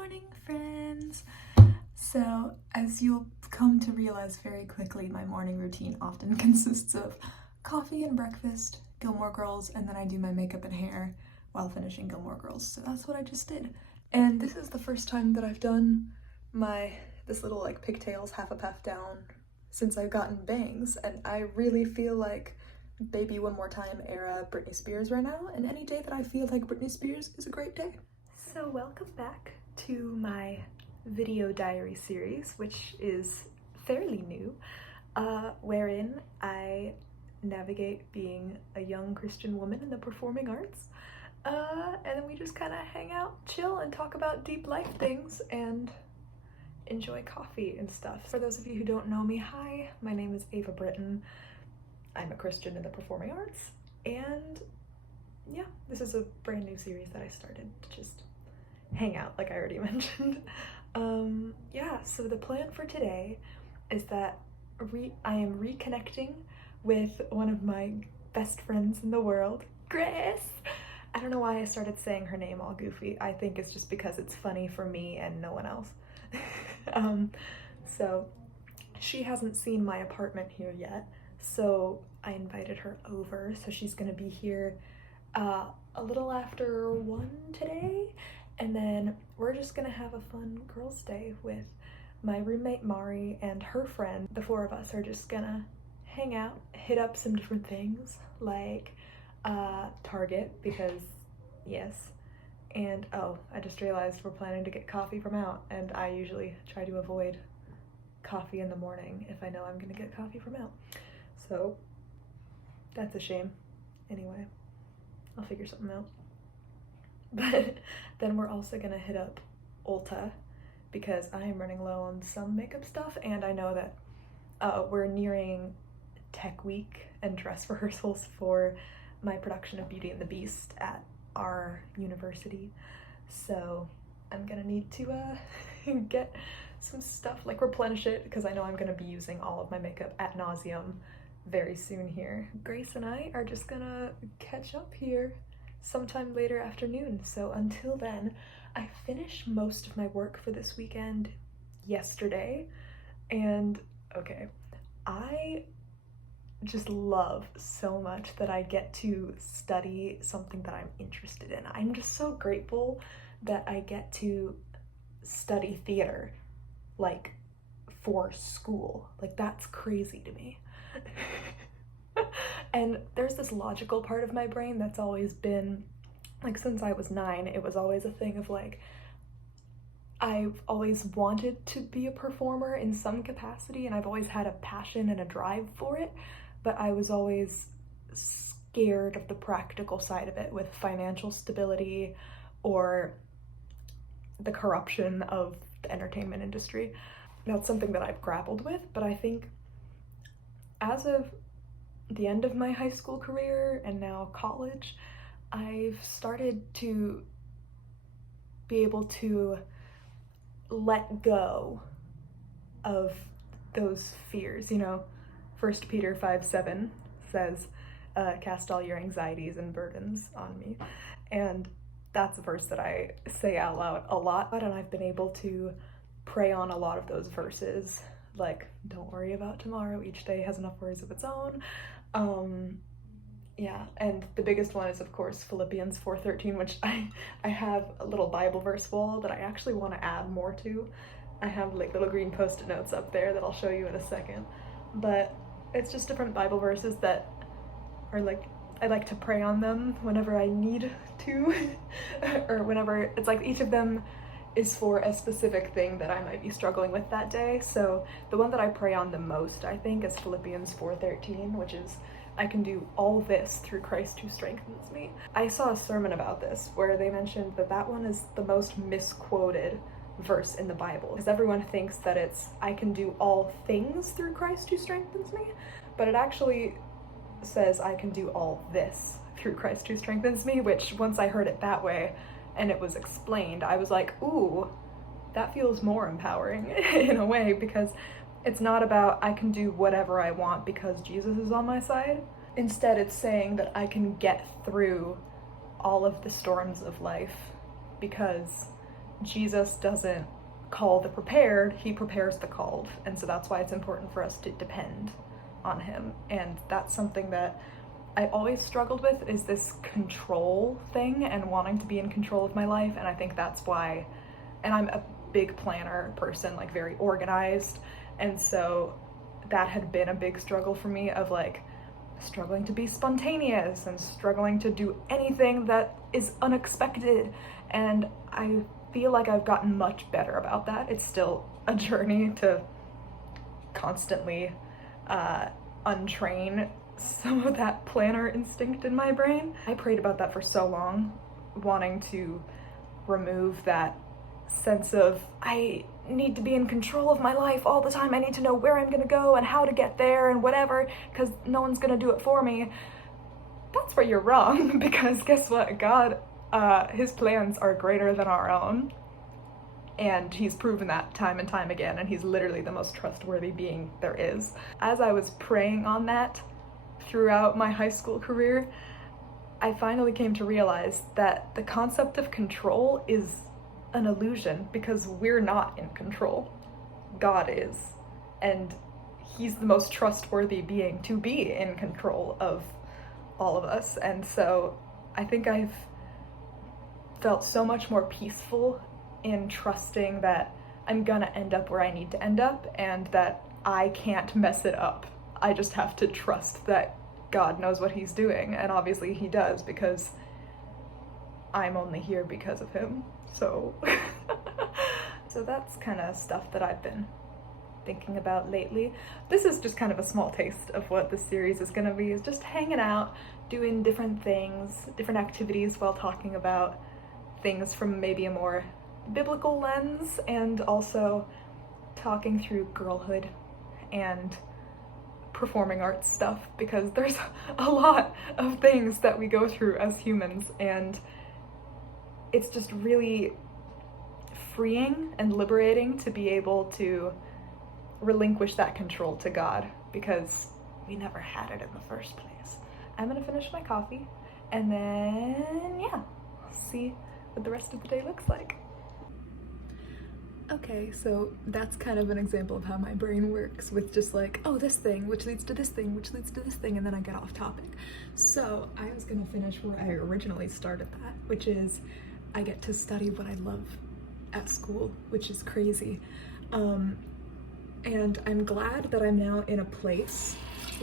morning, friends! So, as you'll come to realize very quickly, my morning routine often consists of coffee and breakfast, Gilmore Girls, and then I do my makeup and hair while finishing Gilmore Girls. So that's what I just did. And this is the first time that I've done this little like pigtails half a puff down since I've gotten bangs, and I really feel like Baby One More Time era Britney Spears right now, and any day that I feel like Britney Spears is a great day. So welcome back to my video diary series, which is fairly new, wherein I navigate being a young Christian woman in the performing arts, and then we just kind of hang out, chill, and talk about deep life things, and enjoy coffee and stuff. For those of you who don't know me, hi, my name is Ava Britton. I'm a Christian in the performing arts, and yeah, this is a brand new series that I started to just hang out, like I already mentioned. Yeah, so the plan for today is that I am reconnecting with one of my best friends in the world, Grace. I don't know why I started saying her name all goofy. I think it's just because it's funny for me and no one else. So she hasn't seen my apartment here yet, so I invited her over. So she's gonna be here a little after 1 today, and then we're just gonna have a fun girls' day with my roommate Mari and her friend. The four of us are just gonna hang out, hit up some different things like Target, because yes, and oh, I just realized we're planning to get coffee from out, and I usually try to avoid coffee in the morning if I know I'm gonna get coffee from out, so that's a shame. Anyway, I'll figure something out. But then we're also gonna hit up Ulta because I am running low on some makeup stuff, and I know that we're nearing Tech Week and dress rehearsals for my production of Beauty and the Beast at our university, so I'm gonna need to get some stuff, like replenish it, because I know I'm gonna be using all of my makeup ad nauseum very soon here. Grace and I are just gonna catch up here sometime later afternoon, so until then, I finished most of my work for this weekend yesterday, and okay, I just love so much that I get to study something that I'm interested in. I'm just so grateful that I get to study theater, like, for school. Like, that's crazy to me. And there's this logical part of my brain that's always been, like, since I was 9, it was always a thing of like, I've always wanted to be a performer in some capacity, and I've always had a passion and a drive for it, but I was always scared of the practical side of it, with financial stability or the corruption of the entertainment industry. That's something that I've grappled with, but I think as of the end of my high school career and now college, I've started to be able to let go of those fears. You know, 1 Peter 5:7 says, cast all your anxieties and burdens on me. And that's a verse that I say out loud a lot, and I've been able to pray on a lot of those verses, like, don't worry about tomorrow, each day has enough worries of its own. Yeah, and the biggest one is, of course, Philippians 4:13, which I have a little Bible verse wall that I actually want to add more to. I have like little green post-it notes up there that I'll show you in a second, but it's just different Bible verses that are like, I like to pray on them whenever I need to, or whenever it's like each of them is for a specific thing that I might be struggling with that day. So the one that I pray on the most, I think, is Philippians 4:13, which is, I can do all this through Christ who strengthens me. I saw a sermon about this where they mentioned that that one is the most misquoted verse in the Bible, because everyone thinks that it's, I can do all things through Christ who strengthens me, but it actually says, I can do all this through Christ who strengthens me, which once I heard it that way and it was explained, I was like, ooh, that feels more empowering in a way, because it's not about I can do whatever I want because Jesus is on my side. Instead, it's saying that I can get through all of the storms of life because Jesus doesn't call the prepared, he prepares the called. And so that's why it's important for us to depend on him. And that's something that I always struggled with, is this control thing and wanting to be in control of my life. And I think that's why, and I'm a big planner person, like very organized. And so that had been a big struggle for me, of like struggling to be spontaneous and struggling to do anything that is unexpected. And I feel like I've gotten much better about that. It's still a journey to constantly untrain some of that planner instinct in my brain. I prayed about that for so long, wanting to remove that sense of I need to be in control of my life all the time. I need to know where I'm gonna go and how to get there and whatever, because no one's gonna do it for me. That's where you're wrong, because guess what? God, his plans are greater than our own. And he's proven that time and time again, and he's literally the most trustworthy being there is. As I was praying on that throughout my high school career, I finally came to realize that the concept of control is an illusion, because we're not in control. God is. And he's the most trustworthy being to be in control of all of us. And so I think I've felt so much more peaceful in trusting that I'm gonna end up where I need to end up, and that I can't mess it up. I just have to trust that God knows what he's doing, and obviously he does, because I'm only here because of him. So so that's kind of stuff that I've been thinking about lately. This is just kind of a small taste of what this series is gonna be, is just hanging out, doing different things, different activities, while talking about things from maybe a more biblical lens, and also talking through girlhood and performing arts stuff, because there's a lot of things that we go through as humans, and it's just really freeing and liberating to be able to relinquish that control to God, because we never had it in the first place. I'm gonna finish my coffee, and then yeah, see what the rest of the day looks like. Okay, so that's kind of an example of how my brain works, with just like, oh, this thing, which leads to this thing, which leads to this thing, and then I get off topic. So I was gonna finish where I originally started that, which is I get to study what I love at school, which is crazy. And I'm glad that I'm now in a place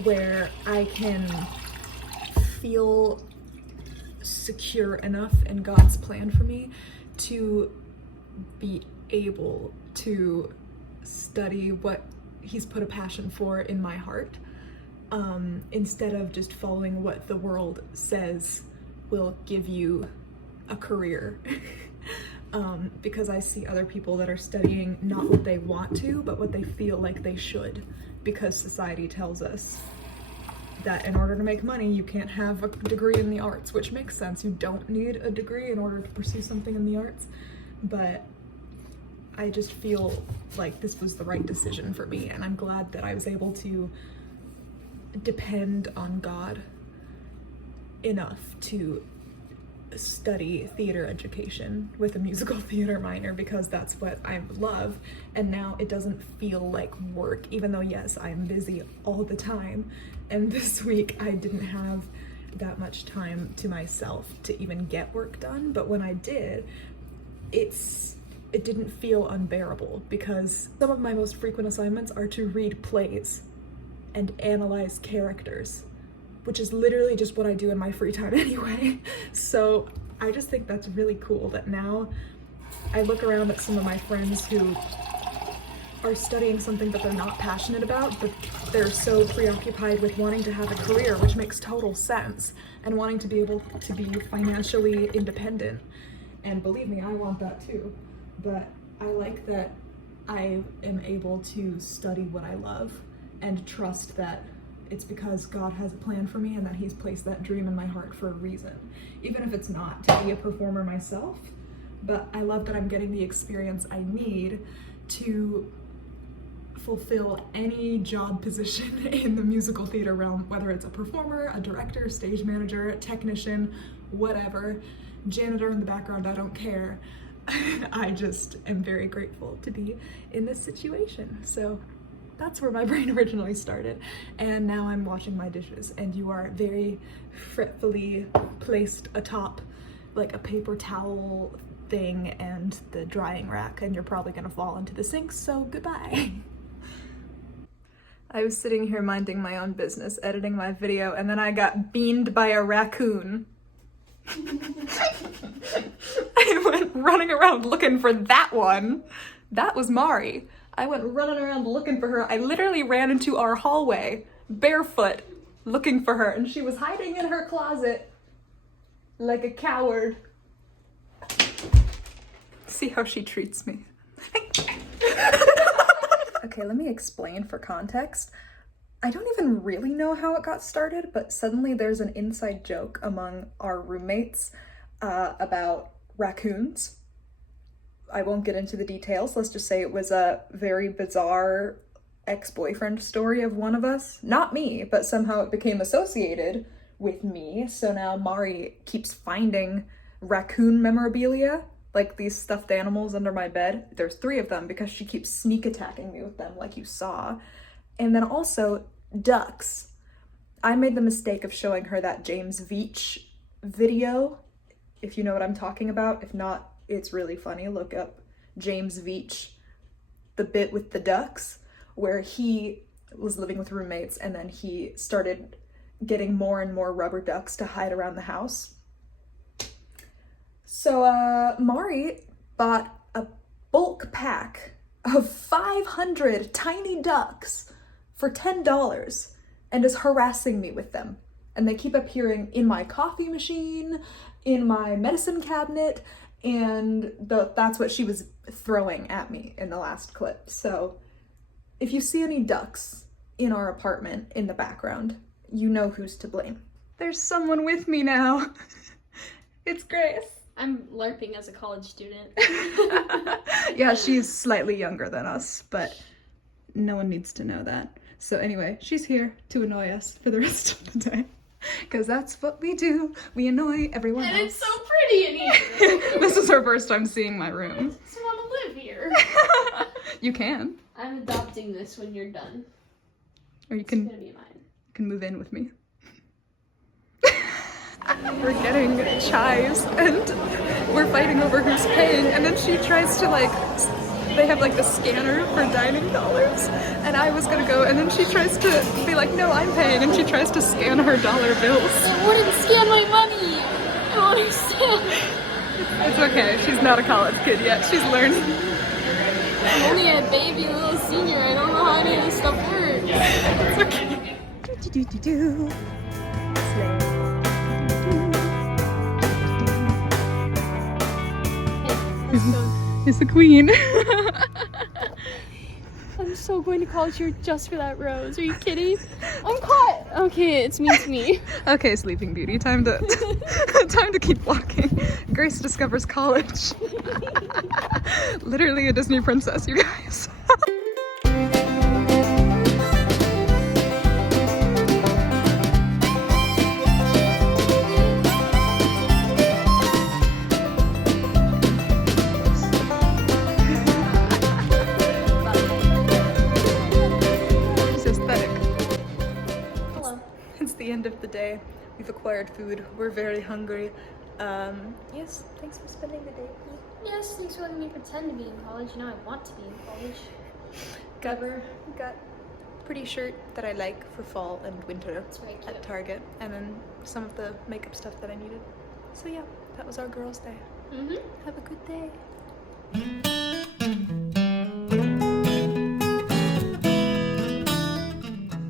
where I can feel secure enough in God's plan for me to be able to study what he's put a passion for in my heart, instead of just following what the world says will give you a career. Because I see other people that are studying not what they want to, but what they feel like they should, because society tells us that in order to make money, you can't have a degree in the arts, which makes sense. You don't need a degree in order to pursue something in the arts, but I just feel like this was the right decision for me, and I'm glad that I was able to depend on God enough to study theater education with a musical theater minor, because that's what I love. And now it doesn't feel like work, even though yes, I'm busy all the time, and this week I didn't have that much time to myself to even get work done, but when I did, it didn't feel unbearable, because some of my most frequent assignments are to read plays and analyze characters, which is literally just what I do in my free time anyway. So I just think that's really cool that now I look around at some of my friends who are studying something that they're not passionate about, but they're so preoccupied with wanting to have a career, which makes total sense, and wanting to be able to be financially independent. And believe me, I want that too. But I like that I am able to study what I love and trust that it's because God has a plan for me and that he's placed that dream in my heart for a reason. Even if it's not to be a performer myself, but I love that I'm getting the experience I need to fulfill any job position in the musical theater realm, whether it's a performer, a director, stage manager, technician, whatever, janitor in the background, I don't care. I just am very grateful to be in this situation. So that's where my brain originally started. And now I'm washing my dishes, and you are very fretfully placed atop like a paper towel thing and the drying rack, and you're probably gonna fall into the sink, so goodbye. I was sitting here minding my own business, editing my video, and then I got beaned by a raccoon. I went running around looking for that one. That was Mari. I went running around looking for her. I literally ran into our hallway, barefoot, looking for her, and she was hiding in her closet like a coward. See how she treats me. Okay, let me explain for context. I don't even really know how it got started, but suddenly there's an inside joke among our roommates about raccoons. I won't get into the details. Let's just say it was a very bizarre ex-boyfriend story of one of us. Not me, but somehow it became associated with me. So now Mari keeps finding raccoon memorabilia, like these stuffed animals under my bed. There's 3 of them because she keeps sneak attacking me with them, like you saw. And then also ducks. I made the mistake of showing her that James Veitch video, if you know what I'm talking about. If not, it's really funny. Look up James Veitch, the bit with the ducks, where he was living with roommates and then he started getting more and more rubber ducks to hide around the house. So Mari bought a bulk pack of 500 tiny ducks for $10 and is harassing me with them. And they keep appearing in my coffee machine, in my medicine cabinet, and that's what she was throwing at me in the last clip. So if you see any ducks in our apartment in the background, you know who's to blame. There's someone with me now. It's Grace. I'm LARPing as a college student. Yeah, she's slightly younger than us, but no one needs to know that. So anyway, she's here to annoy us for the rest of the day. Because that's what we do. We annoy everyone else. And it's so pretty in here. This is her first time seeing my room. I just want to live here. You can. I'm adopting this when you're done. Or you It's can, gonna be mine. can move in with me. We're getting chives and we're fighting over who's paying, and then she tries to they have the scanner for dining dollars, and I was gonna go, and then she tries to be like, no, I'm paying, and she tries to scan her dollar bills. I wouldn't scan my money. I don't understand. It's okay, she's not a college kid yet, she's learning. I'm only a baby little senior. I don't know how any of this stuff works. It's okay. Do-do-do-do-do. It's the queen. I'm so going to college here just for that rose. Are you kidding? I'm caught. Okay, it's me. Okay, Sleeping Beauty, time to time to keep walking. Grace discovers college. Literally a Disney princess, you guys. End of the day. We've acquired food. We're very hungry. Yes, thanks for spending the day with me. Yes, thanks for letting me pretend to be in college. Now I want to be in college. Got pretty shirt that I like for fall and winter at Target, and then some of the makeup stuff that I needed. So yeah, that was our girls' day. Have a good day.